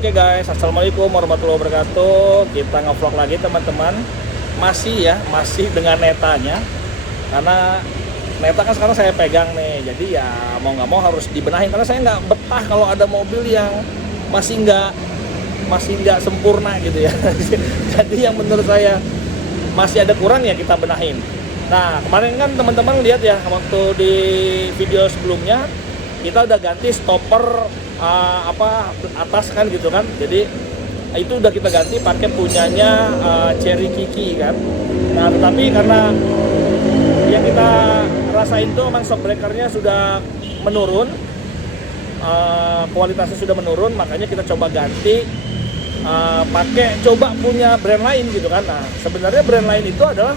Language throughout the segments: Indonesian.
Oke guys, assalamualaikum warahmatullahi wabarakatuh. Kita ngevlog lagi teman-teman. Masih dengan netanya. Karena neta kan sekarang saya pegang nih. Jadi ya mau nggak mau harus dibenahin. Karena saya nggak betah kalau ada mobil yang masih nggak sempurna gitu ya. Jadi yang menurut saya masih ada kurang ya kita benahin. Nah kemarin kan teman-teman lihat ya waktu di video sebelumnya kita udah ganti stopper atas kan gitu kan. Jadi itu udah kita ganti pakai punyanya Cherry Kiki kan. Nah tetapi karena yang kita rasain tuh memang shock breakernya sudah menurun, kualitasnya sudah menurun, makanya kita coba ganti coba punya brand lain gitu kan. Nah sebenarnya brand lain itu adalah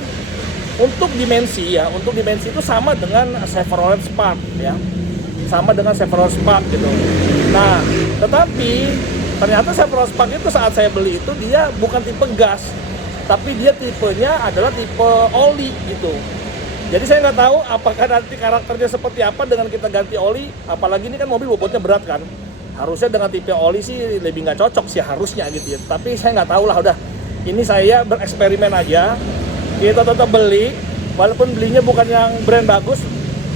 untuk dimensi ya, untuk dimensi itu sama dengan Chevrolet Spark ya, sama dengan Chevrolet Spark gitu. Nah tetapi ternyata Chevrolet Spark itu saat saya beli itu dia bukan tipe gas, tapi dia tipenya adalah tipe oli gitu. Jadi saya nggak tahu apakah nanti karakternya seperti apa dengan kita ganti oli, apalagi ini kan mobil bobotnya berat kan. Harusnya dengan tipe oli sih lebih nggak cocok sih harusnya gitu ya. Tapi saya nggak tahu lah, udah. Ini saya bereksperimen aja. Kita tetap beli, walaupun belinya bukan yang brand bagus,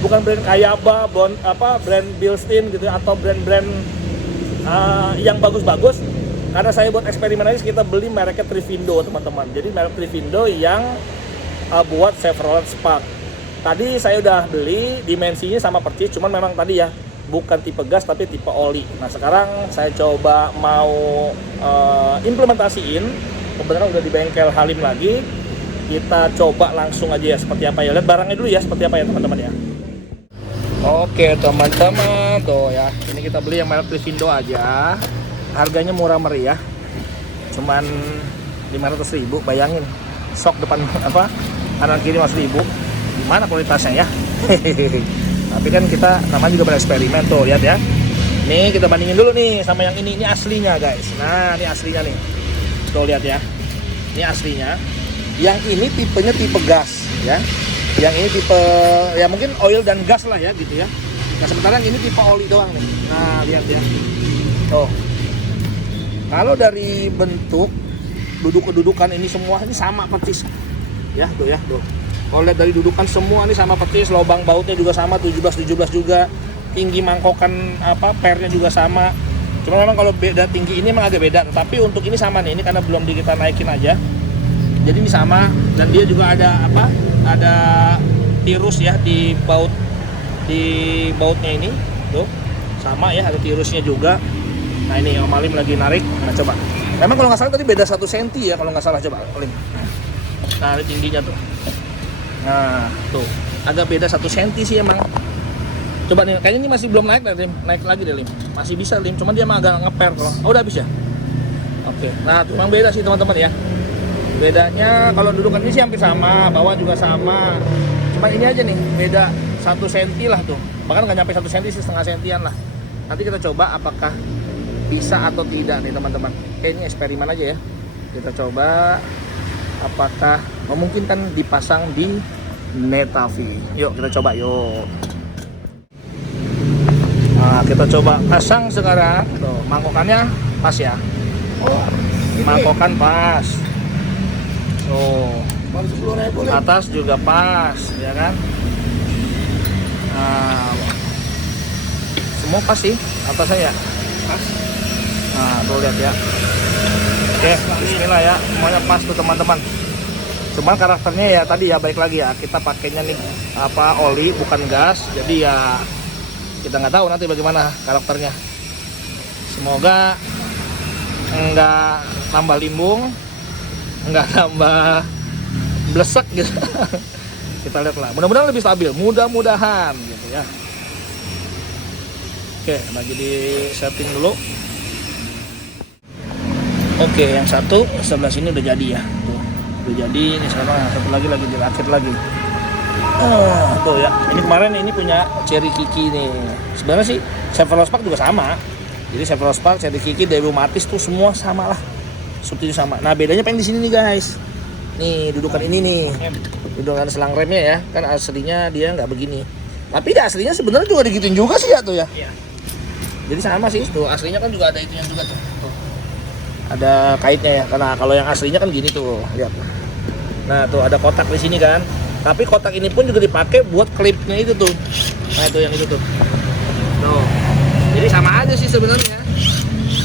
bukan brand Kayaba, brand Bilstein gitu atau brand-brand yang bagus-bagus. Karena saya buat eksperimen aja, kita beli mereknya Trivindo teman-teman. Jadi merek Trivindo yang buat Chevrolet Spark. Tadi saya udah beli, dimensinya sama persis, cuman memang tadi ya bukan tipe gas tapi tipe oli. Nah sekarang saya coba mau implementasiin, kebetulan udah di bengkel Halim lagi. Kita coba langsung aja ya seperti apa ya. Lihat barangnya dulu ya seperti apa ya teman-teman ya. Oke teman-teman, tuh ya. Ini kita beli yang merek Trivindo aja. Harganya murah meriah. Cuman 500.000, bayangin. Shock depan kanan kiri 500.000. Gimana kualitasnya ya? Tapi kan kita namanya juga bereksperimen tuh, lihat ya. Nih kita bandingin dulu nih sama yang ini aslinya guys. Nah ini aslinya nih. Tuh lihat ya. Ini aslinya. Yang ini tipenya tipe gas ya. Yang ini tipe ya mungkin oil dan gas lah ya gitu ya. Nah sementara yang ini tipe oli doang nih. Nah lihat ya. Tuh. Kalau dari bentuk kedudukan ini semua ini sama persis. Ya tuh ya tuh. Kalau lihat dari dudukan semua ini sama persis, lubang bautnya juga sama 17 juga. Tinggi mangkokan pernya juga sama. Cuma memang kalau beda tinggi ini memang agak beda, tapi untuk ini sama nih. Ini karena belum kita naikin aja. Jadi ini sama, dan dia juga ada ada tirus ya di bautnya ini. Tuh. Sama ya, ada tirusnya juga. Nah, ini Om Alim lagi narik. Nah, coba. Memang kalau nggak salah tadi beda 1 cm ya kalau nggak salah, coba Alim. Nah, ini tingginya tuh. Nah, tuh. Agak beda 1 cm sih emang. Coba nih, kayaknya ini masih belum naik deh, Lim. Naik lagi deh, Lim. Masih bisa, Lim. Cuma dia emang agak ngeper kalau. Oh, udah habis ya? Oke. Nah, tuh memang beda sih, teman-teman ya. Bedanya kalau dudukan ini sih hampir sama, bawah juga sama. Cuma ini aja nih, beda 1 cm lah tuh. Bahkan nggak nyampe 1 cm sih, setengah sentian lah. Nanti kita coba apakah bisa atau tidak nih teman-teman. Oke, ini eksperimen aja ya. Kita coba apakah memungkinkan dipasang di Netavi. Yuk kita coba yuk. Nah kita coba pasang sekarang. Tuh, mangkokannya pas ya. Mangkokan pas. Atas juga pas, ya kan? Nah, semua pas sih atasnya ya. Pas. Nah, tuh lihat ya. Oke, bismillah ya. Semuanya pas tuh teman-teman. Cuman karakternya ya tadi ya baik lagi ya. Kita pakainya nih oli bukan gas. Jadi ya kita nggak tahu nanti bagaimana karakternya. Semoga nggak tambah limbung, nggak tambah blesek gitu. Kita lihat lah, mudah-mudahan lebih stabil, mudah-mudahan gitu ya. Oke, lagi di setting dulu. Oke, yang satu sebelah sini udah jadi ya. Tuh, udah jadi. Ini sekarang satu lagi dirakit lagi. Tuh ya. Ini kemarin ini punya Cherry Kiki nih. Sebenarnya sih Chevrolet Spark juga sama. Jadi Chevrolet Spark, Cherry Kiki, Daewoo Matiz tuh semua sama lah. Substitusi sama. Nah bedanya pengen di sini nih guys. Nih dudukan ini nih, dudukan selang remnya ya. Kan aslinya dia nggak begini. Tapi di aslinya sebenarnya juga digituin juga sih ya tuh ya. Iya. Jadi sama sih tuh, aslinya kan juga ada itunya juga tuh. ada kaitnya ya, karena kalau yang aslinya kan gini tuh, lihat. Nah tuh ada kotak di sini kan, tapi kotak ini pun juga dipakai buat klipnya itu tuh. Nah itu yang itu tuh. Tuh. Jadi sama aja sih sebenarnya.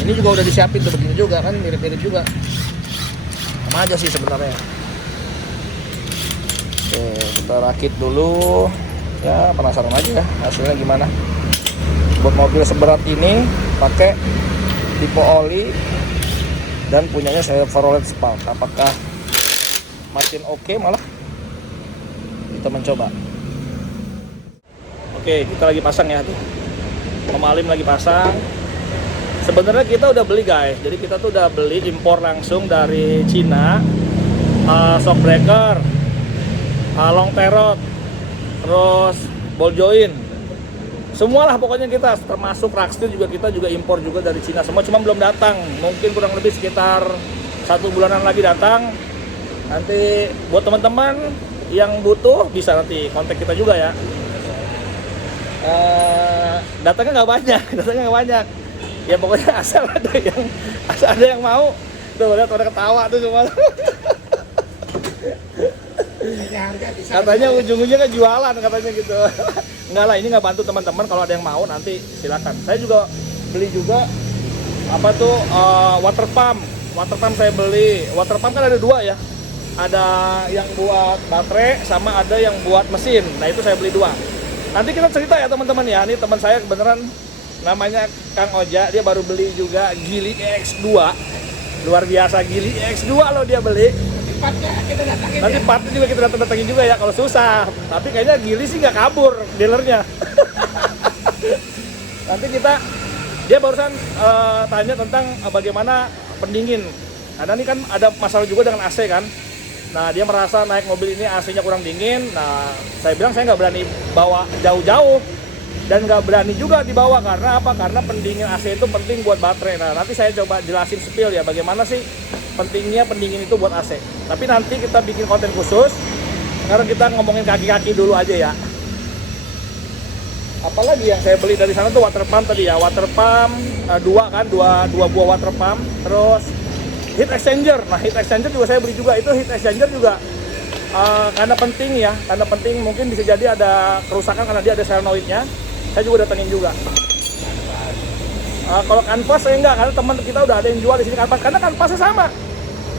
Ini juga udah disiapin tuh begini juga kan, mirip-mirip juga. Sama aja sih sebenarnya. Oke, kita rakit dulu. Ya penasaran aja ya hasilnya gimana. Buat mobil seberat ini pakai tipe oli dan punyanya Chevrolet Spark. Apakah makin oke malah? Kita mencoba. Oke, kita lagi pasang ya tuh. Om Alim lagi pasang. Sebenarnya kita udah beli guys. Jadi kita tuh udah beli impor langsung dari Cina. Shock breaker, long terot, terus ball joint. Semualah pokoknya kita, termasuk rakstir juga kita juga impor juga dari Cina semua, cuma belum datang. Mungkin kurang lebih sekitar 1 bulanan lagi datang. Nanti buat teman-teman yang butuh bisa nanti kontak kita juga ya. Datangnya nggak banyak, ya pokoknya asal ada yang mau. Tuh lihat pada ketawa tuh semua. Katanya ujung-ujungnya kan jualan katanya gitu. Enggak lah, ini nggak bantu teman-teman. Kalau ada yang mau nanti silakan. Saya juga beli juga apa tuh water pump saya beli. Water pump kan ada 2 ya, ada yang buat baterai sama ada yang buat mesin. Nah itu saya beli 2. Nanti kita cerita ya teman-teman ya. Ini teman saya beneran namanya Kang Oja, dia baru beli juga Geely X2. Luar biasa, Geely X2 loh dia beli. Nanti partnya juga kita datangin juga ya kalau susah. Tapi kayaknya Geely sih nggak kabur dealernya. Nanti dia barusan tanya tentang bagaimana pendingin. Karena ini kan ada masalah juga dengan AC kan. Nah dia merasa naik mobil ini AC-nya kurang dingin. Nah saya bilang saya nggak berani bawa jauh-jauh dan nggak berani juga dibawa karena apa? Karena pendingin AC itu penting buat baterai. Nah nanti saya coba jelasin spill ya bagaimana sih pentingnya pendingin itu buat AC. Tapi nanti kita bikin konten khusus. Sekarang kita ngomongin kaki-kaki dulu aja ya. Apalagi yang saya beli dari sana tuh water pump tadi ya. Water pump 2 buah water pump. Terus heat exchanger. Nah heat exchanger juga saya beli juga. Itu heat exchanger juga karena penting ya. Karena penting mungkin bisa jadi ada kerusakan karena dia ada solenoidnya. Saya juga datengin juga. Kalau kanvas saya enggak, karena teman kita udah ada yang jual di sini kanvas. Karena kanvasnya sama.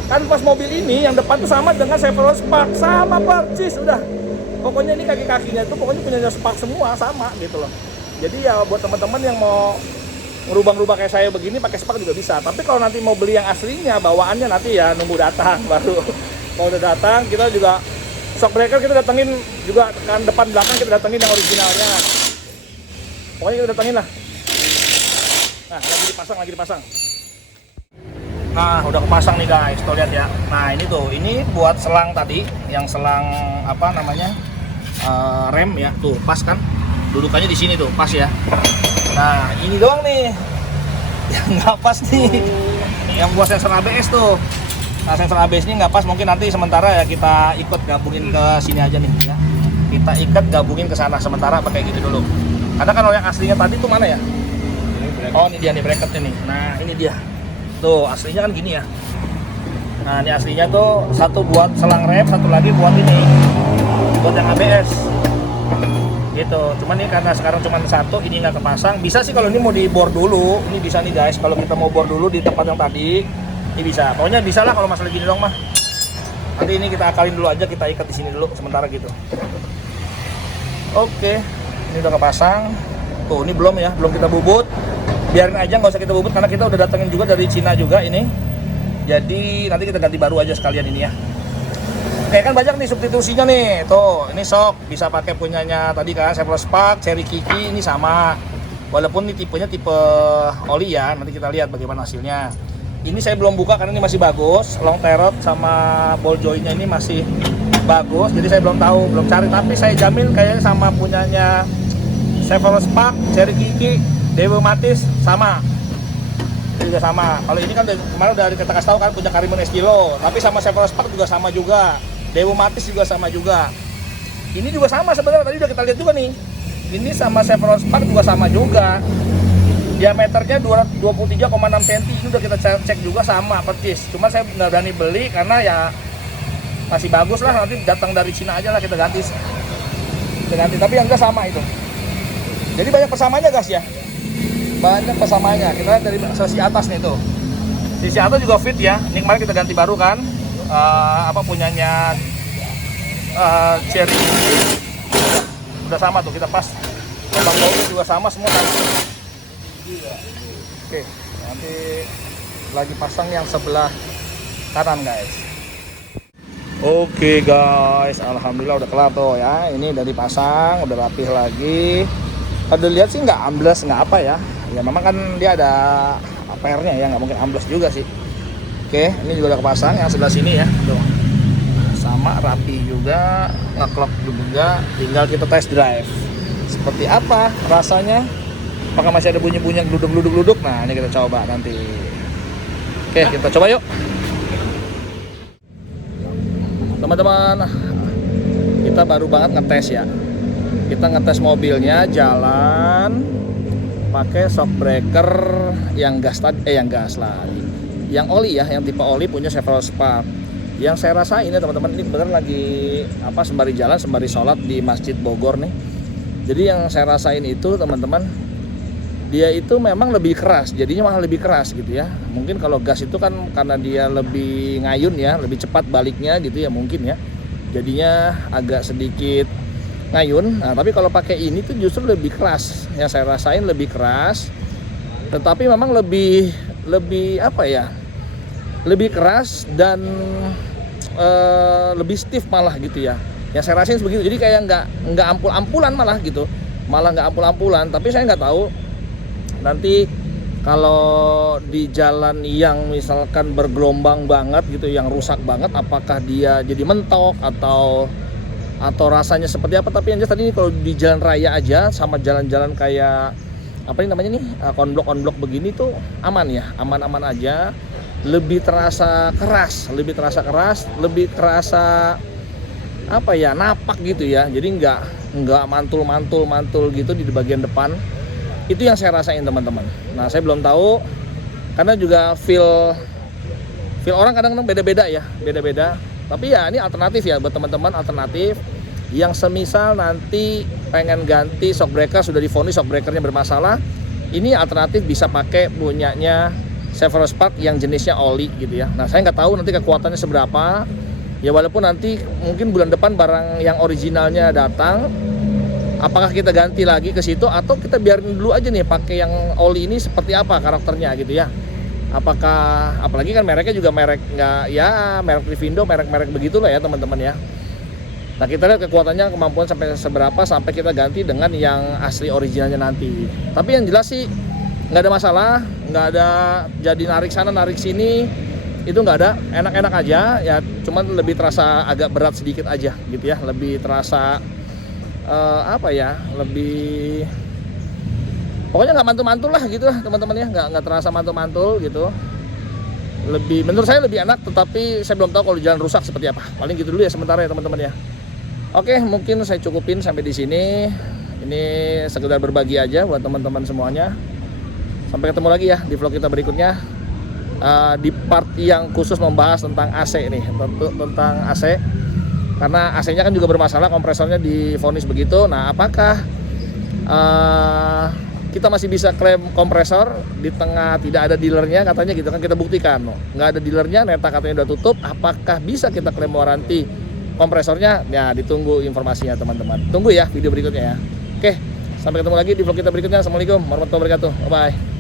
Kanvas mobil ini yang depan tuh sama dengan Chevrolet Spark, sama persis udah. Pokoknya ini kaki-kakinya itu pokoknya punya Spark semua sama gitu loh. Jadi ya buat teman-teman yang mau ngerubah-ngerubah kayak saya begini pakai Spark juga bisa. Tapi kalau nanti mau beli yang aslinya bawaannya nanti ya nunggu datang baru. Kalau udah datang kita juga shock breaker kita datengin juga kan depan belakang kita datengin yang originalnya. Pokoknya kita datengin lah. Nah, lagi dipasang. Nah, udah kepasang nih guys, tuh lihat ya. Nah, ini buat selang tadi, yang selang apa namanya? Rem ya, tuh pas kan. Dudukannya di sini tuh, pas ya. Nah, ini doang nih. Yang nggak pas nih. Yang buat sensor ABS tuh. Nah, sensor ABS ini nggak pas, mungkin nanti sementara ya kita ikut gabungin ke sini aja nih ya. Kita ikat gabungin ke sana sementara pakai gitu dulu. Karena kalau yang aslinya tadi tuh mana ya? Oh, ini dia nih bracketnya nih. Nah, ini dia. Tuh, aslinya kan gini ya. Nah, ini aslinya tuh satu buat selang rem, satu lagi buat ini. Buat yang ABS. Gitu. Cuman ini karena sekarang cuma satu, ini nggak kepasang. Bisa sih kalau ini mau di-bore dulu. Ini bisa nih guys, kalau kita mau bore dulu di tempat yang tadi. Ini bisa. Pokoknya bisa lah kalau masalah gini dong mah. Nanti ini kita akalin dulu aja, kita ikat di sini dulu sementara gitu. Oke. Ini udah kepasang. Tuh, ini belum ya, belum kita bubut. Biarin aja, nggak usah kita bubut karena kita udah datengin juga dari Cina juga ini. Jadi nanti kita ganti baru aja sekalian ini ya. Oke, kan banyak nih substitusinya nih. Tuh, ini shock bisa pakai punyanya tadi kan Chevrolet Spark, Cherry Kiki ini sama. Walaupun ini tipenya tipe oli ya. Nanti kita lihat bagaimana hasilnya. Ini saya belum buka karena ini masih bagus. Long terot sama ball jointnya ini masih bagus. Jadi saya belum tahu, belum cari. Tapi saya jamin kayaknya sama punyanya Chevrolet Spark, Cherry Kiki, Dewa Matis sama. Ini juga sama. Kalau ini kan kemarin udah kita kasih tahu kan punya Karimun Estilo, tapi sama Chevrolet Spark juga sama juga. Dewa Matis juga sama juga. Ini juga sama sebenarnya, tadi udah kita lihat juga nih. Ini sama Chevrolet Spark juga sama juga. Diameternya 23,6 cm. Ini udah kita cek juga sama percis. Cuma saya nggak berani beli karena ya masih bagus lah, nanti datang dari Cina aja lah kita ganti. Tapi yang enggak sama itu. Jadi banyak persamaannya guys ya. Banyak persamaannya. Kita lihat dari sisi atas nih tuh. Sisi atas juga fit ya. Ini kemarin kita ganti baru kan. Punyanya Cherry. Udah sama tuh, kita pas. Bang bautnya juga sama semua kan. Oke, nanti lagi pasang yang sebelah kanan guys. Oke guys, alhamdulillah udah kelar tuh ya. Ini udah dipasang, udah rapih lagi. Kalau dilihat sih nggak ambles, nggak apa ya. Ya memang kan dia ada PR-nya ya, nggak mungkin ambles juga sih. Oke, ini juga udah kepasang yang sebelah sini ya. Tuh, sama rapi juga, ngeklok juga. Tinggal kita test drive. Seperti apa rasanya? Apakah masih ada bunyi-bunyi yang gluduk-gluduk? Nah, ini kita coba nanti. Oke, kita coba yuk. Teman-teman, kita baru banget ngetes ya. Kita ngetes mobilnya jalan pakai shock breaker yang gas lagi. Yang oli ya, yang tipe oli punya Chevrolet Spark. Yang saya rasain ya teman-teman, ini bener lagi sembari jalan, sembari sholat di Masjid Bogor nih. Jadi yang saya rasain itu teman-teman, dia itu memang lebih keras, jadinya malah lebih keras gitu ya. Mungkin kalau gas itu kan karena dia lebih ngayun ya, lebih cepat baliknya gitu ya mungkin ya. Jadinya agak sedikit ngayun. Nah, tapi kalau pakai ini tuh justru lebih keras. Yang saya rasain lebih keras. Tetapi memang lebih apa ya? Lebih keras dan lebih stiff malah gitu ya. Yang saya rasain begitu. Jadi kayak nggak ampul-ampulan malah gitu. Malah nggak ampul-ampulan, tapi saya nggak tahu nanti kalau di jalan yang misalkan bergelombang banget gitu, yang rusak banget, apakah dia jadi mentok atau rasanya seperti apa. Tapi yang jelas tadi ini kalau di jalan raya aja sama jalan-jalan kayak apa ini namanya nih, konblok begini tuh aman ya, aman-aman aja. Lebih terasa keras, lebih terasa apa ya, napak gitu ya. Jadi nggak mantul gitu di bagian depan. Itu yang saya rasain teman-teman. Nah, saya belum tahu karena juga feel orang kadang beda-beda ya, beda-beda. Tapi ya ini alternatif ya buat teman-teman, alternatif yang semisal nanti pengen ganti shock breaker, sudah divonis shock breakernya bermasalah. Ini alternatif bisa pakai punyanya Chevrolet Spark yang jenisnya oli gitu ya. Nah, saya nggak tahu nanti kekuatannya seberapa. Ya walaupun nanti mungkin bulan depan barang yang originalnya datang, apakah kita ganti lagi ke situ atau kita biarin dulu aja nih pakai yang oli ini seperti apa karakternya gitu ya. Apakah, apalagi kan mereknya juga merek nggak ya, merek Rivindo, merek begitulah ya teman-teman ya. Nah, kita lihat kekuatannya, kemampuan sampai seberapa sampai kita ganti dengan yang asli originalnya nanti. Tapi yang jelas sih nggak ada masalah, nggak ada jadi narik sana narik sini, itu nggak ada, enak-enak aja ya. Cuman lebih terasa agak berat sedikit aja gitu ya, lebih terasa apa ya, lebih pokoknya nggak mantul-mantul lah gitu lah teman-teman ya, nggak terasa mantul-mantul gitu. Lebih, menurut saya lebih enak, tetapi saya belum tahu kalau jalan rusak seperti apa. Paling gitu dulu ya sementara ya teman-teman ya. Oke, mungkin saya cukupin sampai di sini. Ini sekedar berbagi aja buat teman-teman semuanya. Sampai ketemu lagi ya di vlog kita berikutnya, di part yang khusus membahas tentang AC nih, tentang AC. Karena AC-nya kan juga bermasalah, kompresornya divonis begitu. Nah, apakah kita masih bisa klaim kompresor di tengah tidak ada dealernya katanya gitu kan, kita buktikan nggak ada dealernya, Neta katanya udah tutup. Apakah bisa kita klaim waranti kompresornya? Ya, ditunggu informasinya teman-teman. Tunggu ya video berikutnya ya. Oke, sampai ketemu lagi di vlog kita berikutnya. Assalamualaikum warahmatullahi wabarakatuh. Bye bye.